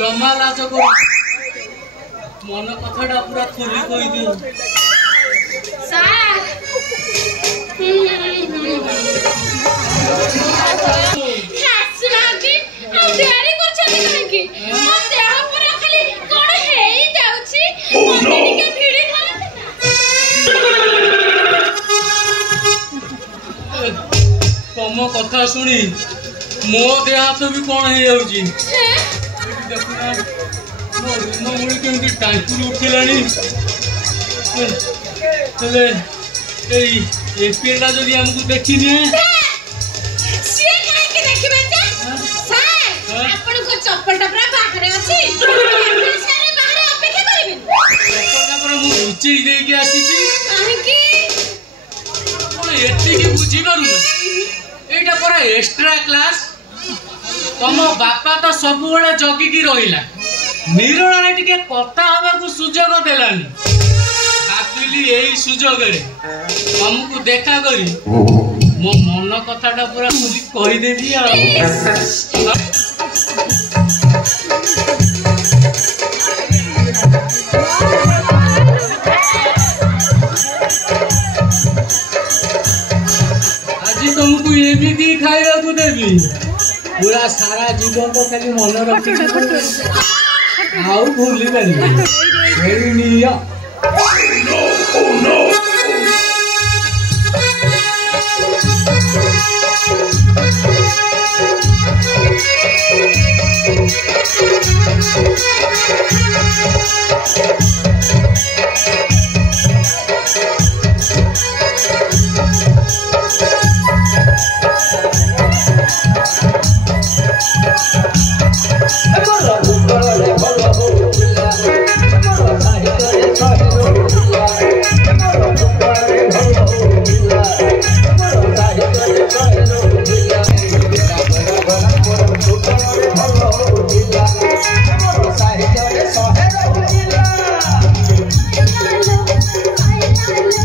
जमा लाज को मन कथाटा पूरा खोली कहि दियो सर डेरी कर छथि काहे मो देह पर खाली कोन हेई जाउछि मने के भिड़ी तम कथा सुनी मो देह हाथ भी कौन हो जाउछि देखुना मो मुड़ी केमती टांकुरी उठिलानी चले एपीएलटा जदि हमको देखी निए से काहे के देखिबे ते सर आपन को चप्पलटा पूरा बाहर अछि एपीएल सर बाहर अपेक्षा करिबे चप्पलटा पर मु उचेई दे के आसी छी काहे की कोन एते की बुझी करू एटा पर एक्स्ट्रा क्लास तम बापा तो सब बड़े जगिकी रहिला निरोला टिके कथा हवा को सुजोग देलानी भाबिली एई सुजोग रे हमको देखा करी मो मन कथाटा पूरा खुली कहि देबी आ आज तुमको ये भी खाइबा को देबी पूरा सारा जीवन तो खाली मन रखी आउ भूली पारी